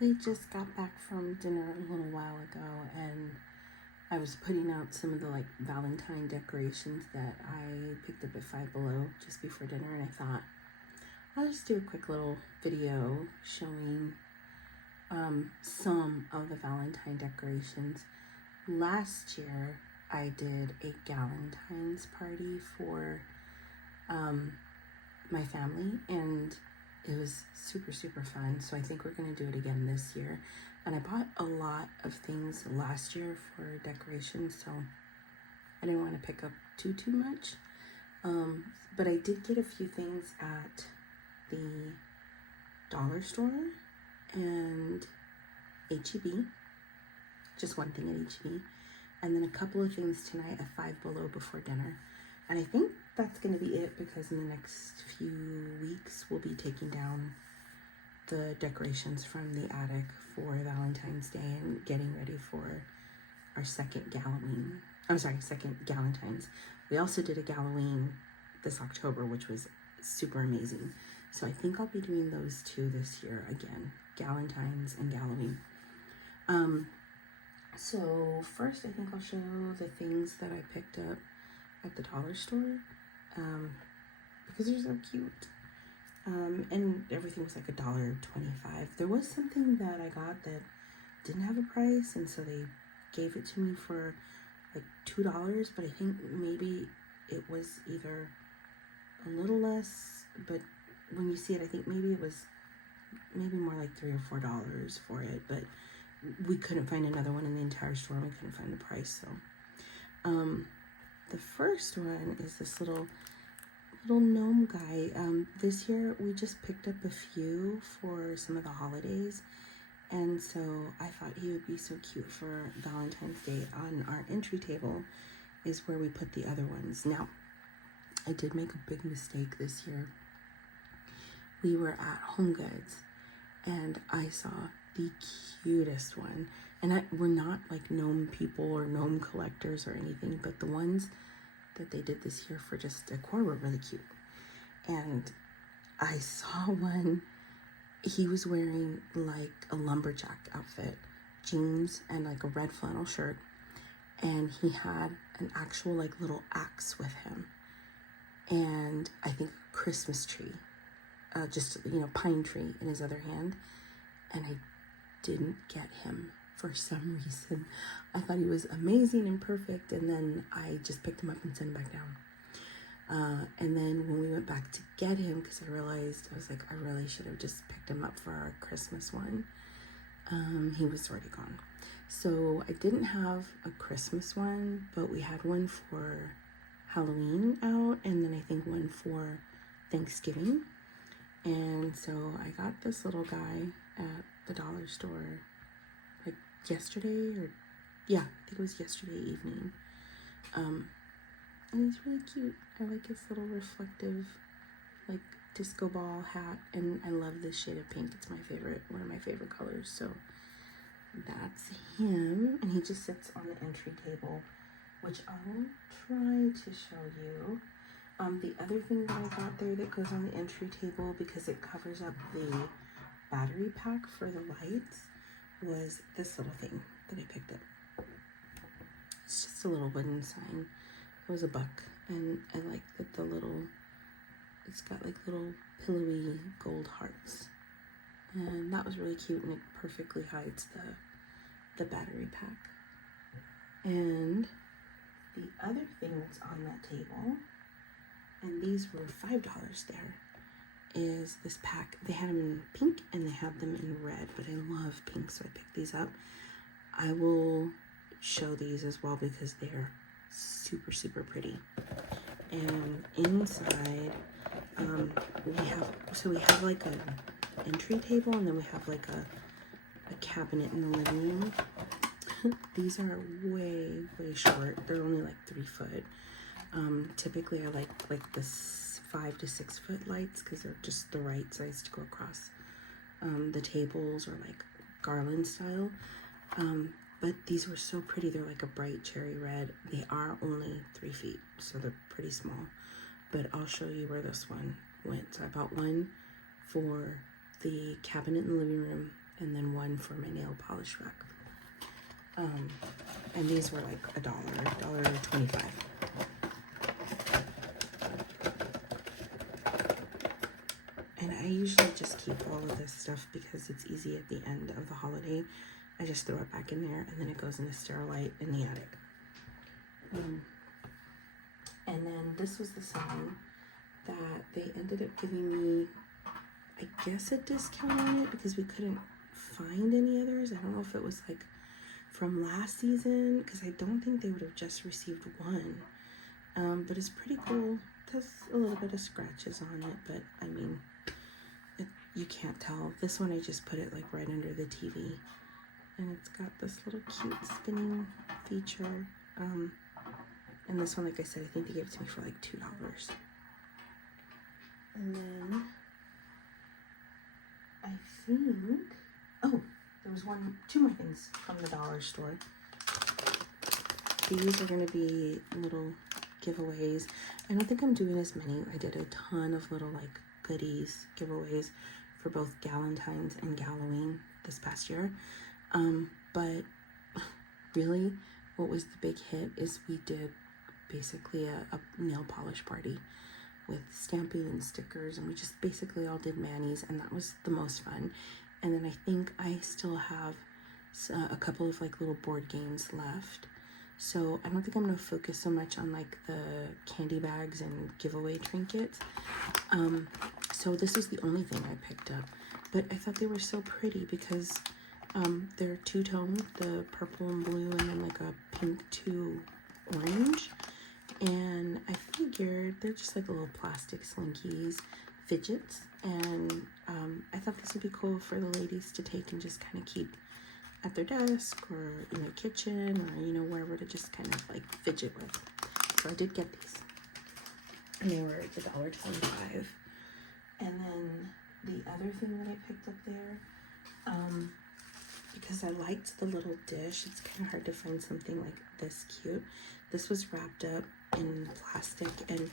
We just got back from dinner a little while ago, and I was putting out some of the Valentine decorations that I picked up at Five Below just before dinner, and I thought I'll just do a quick little video showing some of the Valentine decorations. Last year I did a Galentine's party for my family, and it was super fun. So I think we're gonna do it again this year. And I bought a lot of things last year for decorations, so I didn't want to pick up too much. But I did get a few things at the dollar store and HEB. Just one thing at HEB. And then a couple of things tonight at Five Below before dinner. And I think that's going to be it, because in the next few weeks we'll be taking down the decorations from the attic for Valentine's Day and getting ready for our second Galentine's. We also did a Galloween this October, which was super amazing. So I think I'll be doing those two this year again, Galentine's and Galloween. So first I think I'll show the things that I picked up at the dollar store, because they're so cute. And everything was like $1.25. There was something that I got that didn't have a price, and so they gave it to me for like $2, but I think maybe it was either a little less, but when you see it, I think maybe it was more like $3 or $4 for it, but we couldn't find another one in the entire store, and we couldn't find the price. So the first one is this little gnome guy. This year we just picked up a few for some of the holidays, and so I thought he would be so cute for Valentine's Day. On our entry table is where we put the other ones. Now, I did make a big mistake this year. We were at Home Goods and I saw the cutest one, and we're not like gnome people or gnome collectors or anything, but the ones that they did this year for just decor were really cute. And I saw one, he was wearing like a lumberjack outfit, jeans and like a red flannel shirt, and he had an actual like little axe with him, and I think a Christmas tree, pine tree in his other hand. And I didn't get him for some reason. I thought he was amazing and perfect, and then I just picked him up and sent him back down. And then when we went back to get him, because I realized, I was like, I really should have just picked him up for our Christmas one, he was already gone. So I didn't have a Christmas one, but we had one for Halloween out, and then I think one for Thanksgiving. And so I got this little guy at the dollar store like yesterday, I think it was yesterday evening. And he's really cute. I like his little reflective like disco ball hat, and I love this shade of pink. It's one of my favorite colors. So that's him, and he just sits on the entry table, which I will try to show you. The other thing that I got there that goes on the entry table, because it covers up the battery pack for the lights, was this little thing that I picked up. It's just a little wooden sign. It was $1, and I like that it's got like little pillowy gold hearts, and that was really cute, and it perfectly hides the battery pack. And the other thing that's on that table, and these were $5 there, is this pack. They had them in pink and they had them in red, but I love pink, so I picked these up. I will show these as well because they're super pretty. And inside, we have like an entry table, and then we have like a cabinet in the living room. These are way short. They're only like 3 foot. Typically I like this 5 to 6 foot lights, because they're just the right size to go across the tables, or like garland style. But these were so pretty. They're like a bright cherry red. They are only 3 feet, so they're pretty small, but I'll show you where this one went. So I bought one for the cabinet in the living room, and then one for my nail polish rack. And these were like $1.25. And I usually just keep all of this stuff because it's easy at the end of the holiday. I just throw it back in there, and then it goes in the Sterilite in the attic. And then this was the sign that they ended up giving me, I guess, a discount on it because we couldn't find any others. I don't know if it was like from last season, because I don't think they would have just received one. But it's pretty cool. It has a little bit of scratches on it, but I mean, you can't tell. This one I just put it like right under the TV, and it's got this little cute spinning feature. And this one, like I said, I think they gave it to me for like $2. And then I think, oh, there was two more things from the dollar store. These are going to be little giveaways. I don't think I'm doing as many. I did a ton of little like goodies giveaways for both Valentine's and Halloween this past year. But really what was the big hit is we did basically a nail polish party with stamping and stickers, and we just basically all did manis, and that was the most fun. And then I think I still have a couple of like little board games left, so I don't think I'm going to focus so much on like the candy bags and giveaway trinkets. So this is the only thing I picked up, but I thought they were so pretty because they're two-tone, the purple and blue, and then like a pink to orange. And I figured they're just like little plastic slinkies, fidgets, and I thought this would be cool for the ladies to take and just kind of keep at their desk or in their kitchen, or you know, wherever to just kind of like fidget with. So I did get these, and they were $1.25. And then the other thing that I picked up there, because I liked the little dish, it's kind of hard to find something like this cute. This was wrapped up in plastic, and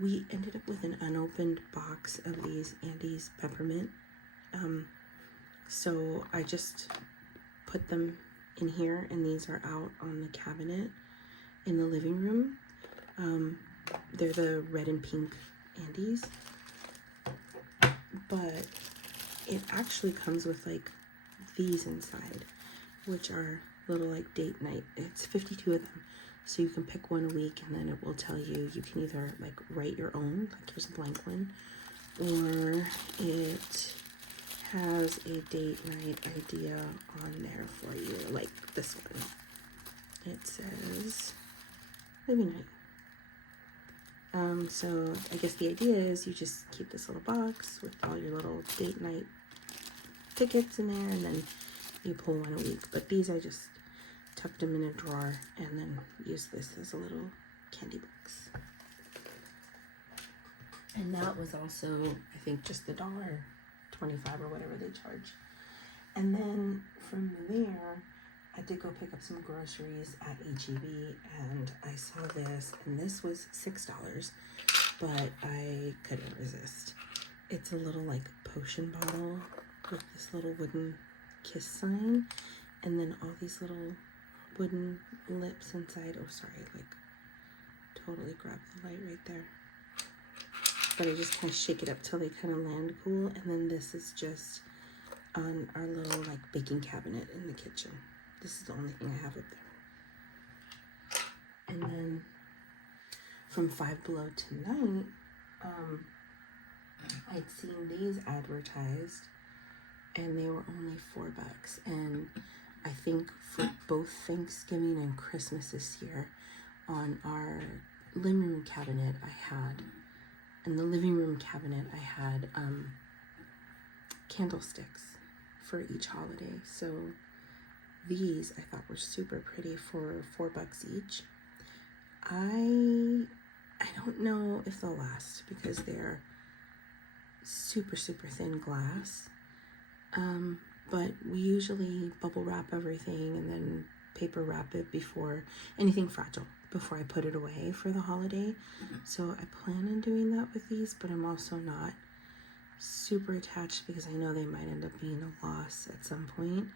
we ended up with an unopened box of these Andes peppermint. So I just put them in here, and these are out on the cabinet in the living room. They're the red and pink Andes, but it actually comes with like these inside, which are little like date night. It's 52 of them, so you can pick one a week, and then it will tell you, you can either like write your own, like here's a blank one, or it has a date night idea on there for you, like this one. It says movie night. So I guess the idea is you just keep this little box with all your little date night tickets in there, and then you pull one a week. But these, I just tucked them in a drawer and then use this as a little candy box. And that was also, I think, just $1.25 or whatever they charge. And then from there, I did go pick up some groceries at H-E-B, and I saw this, and this was $6, but I couldn't resist. It's a little like potion bottle with this little wooden kiss sign, and then all these little wooden lips inside. Oh, sorry, like totally grabbed the light right there. But I just kind of shake it up till they kind of land cool, and then this is just on our little like baking cabinet in the kitchen. This is the only thing I have up there. And then from Five Below tonight, I'd seen these advertised, and they were only $4. And I think for both Thanksgiving and Christmas this year, on our living room cabinet, in the living room cabinet, I had candlesticks for each holiday. So these I thought were super pretty for $4 each. I don't know if they'll last because they're super, super thin glass. But we usually bubble wrap everything and then paper wrap it before anything fragile, before I put it away for the holiday. So I plan on doing that with these, but I'm also not super attached because I know they might end up being a loss at some point,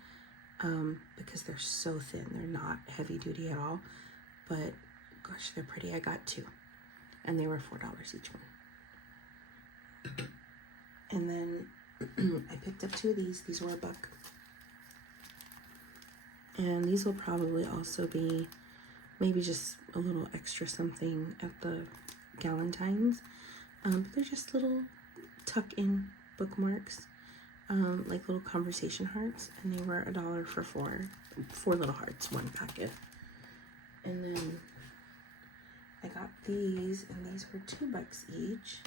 because they're so thin. They're not heavy duty at all, but gosh, they're pretty. I got 2 and they were $4 each one. And then I picked up 2 of these. These were $1. And these will probably also be maybe just a little extra something at the Valentine's. But they're just little tuck-in bookmarks, like little conversation hearts, and they were $1 for 4 little hearts, 1 packet. And then I got these, and these were $2 each.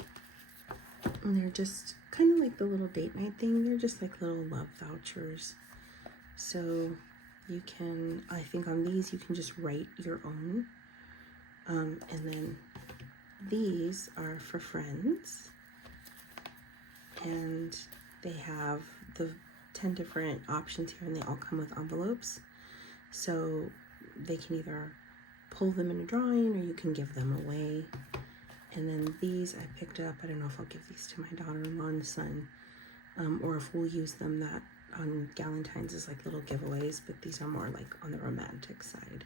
And they're just kind of like the little date night thing. They're just like little love vouchers. So you can, I think on these, you can just write your own. And then these are for friends. And they have the 10 different options here, and they all come with envelopes. So they can either pull them in a drawing, or you can give them away. And then these I picked up. I don't know if I'll give these to my daughter-in-law and son, or if we'll use them that on Valentine's as like little giveaways, but these are more like on the romantic side.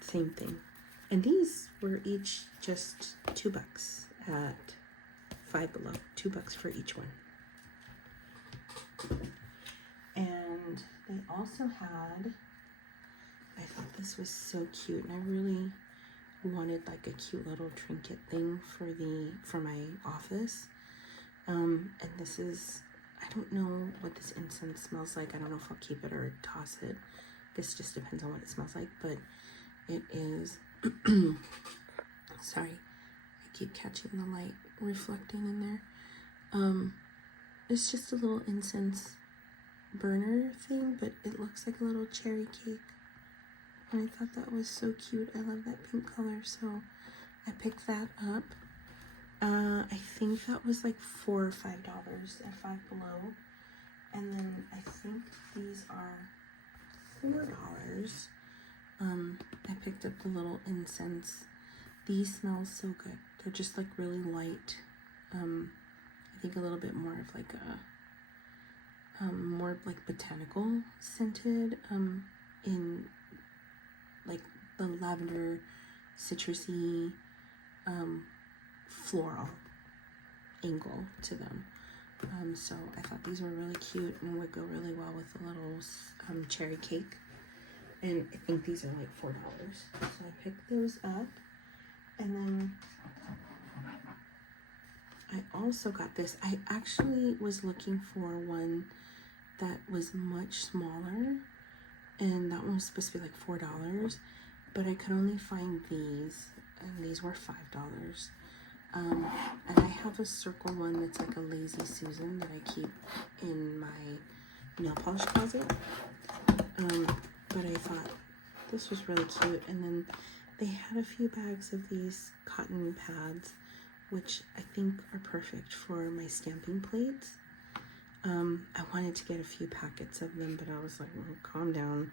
Same thing. And these were each just $2 at Five Below. $2 for each one. And they also had, I thought this was so cute, and I really wanted like a cute little trinket thing for my office. And this is, I don't know what this incense smells like. I don't know if I'll keep it or toss it. This just depends on what it smells like, but it is sorry, I keep catching the light reflecting in there. It's just a little incense burner thing, but it looks like a little cherry cake. And I thought that was so cute. I love that pink color, so I picked that up. I think that was like $4 or $5 at Five Below. And then I think these are $4. I picked up the little incense. These smell so good. They're just like really light. I think a little bit more of like a more like botanical scented, in like the lavender, citrusy, floral angle to them. So I thought these were really cute and would go really well with the little cherry cake. And I think these are like $4. So I picked those up. And then I also got this. I actually was looking for one that was much smaller, and that one was supposed to be like $4, but I could only find these, and these were $5. And I have a circle one that's like a Lazy Susan that I keep in my nail polish closet. But I thought this was really cute. And then they had a few bags of these cotton pads, which I think are perfect for my stamping plates. I wanted to get a few packets of them, but I was like, well, calm down.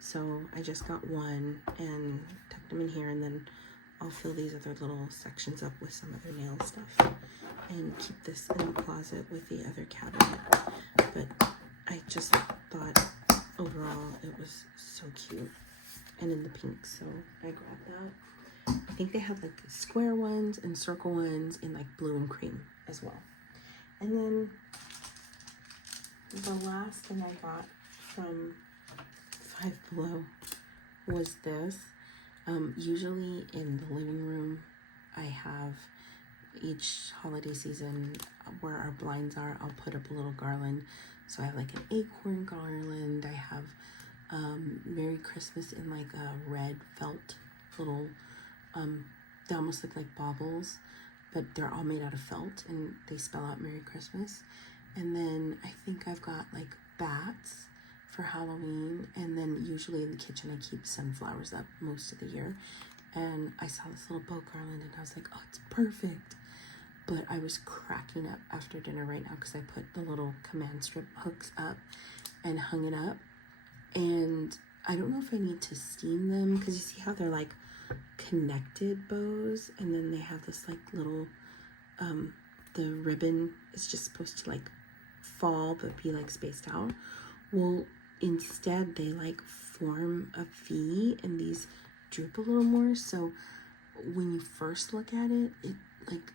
So I just got one and tucked them in here, and then I'll fill these other little sections up with some other nail stuff and keep this in the closet with the other cabinet. But I just thought overall it was so cute and in the pink, so I grabbed that. I think they had like square ones and circle ones in like blue and cream as well. And then the last thing I got from Five Below was this. Usually in the living room, I have each holiday season where our blinds are, I'll put up a little garland. So I have like an acorn garland. I have Merry Christmas in like a red felt little, they almost look like baubles, but they're all made out of felt and they spell out Merry Christmas. And then I think I've got like bats for Halloween, and then usually in the kitchen I keep sunflowers up most of the year. And I saw this little bow garland and I was like, oh, it's perfect. But I was cracking up after dinner right now because I put the little command strip hooks up and hung it up. And I don't know if I need to steam them, because you see how they're like connected bows, and then they have this like little the ribbon is just supposed to like fall but be like spaced out. Well, instead they like form a V and these droop a little more. So when you first look at it, it like,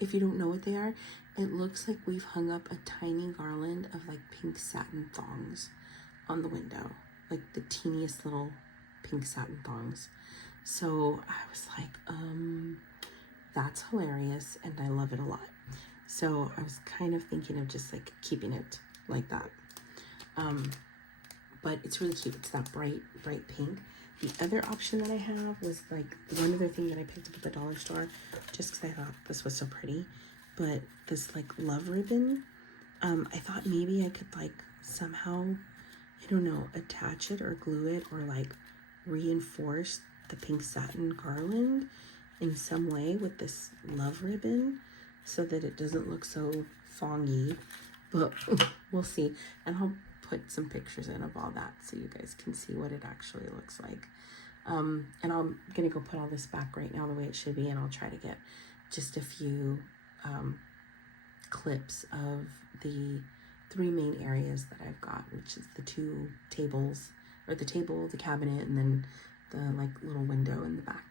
if you don't know what they are, it looks like we've hung up a tiny garland of like pink satin thongs on the window, like the teeniest little pink satin thongs. So I was like, that's hilarious and I love it a lot. So I was kind of thinking of just like keeping it like that. But it's really cute. It's that bright pink. The other option that I have was like one other thing that I picked up at the dollar store just because I thought this was so pretty. But this like love ribbon, I thought maybe I could like somehow, I don't know, attach it or glue it or like reinforce the pink satin garland in some way with this love ribbon so that it doesn't look so fongy, but we'll see. And I'll put some pictures in of all that so you guys can see what it actually looks like. And I'm gonna go put all this back right now the way it should be, and I'll try to get just a few clips of the 3 main areas that I've got, which is the 2 tables, or the table, the cabinet, and then the like little window in the back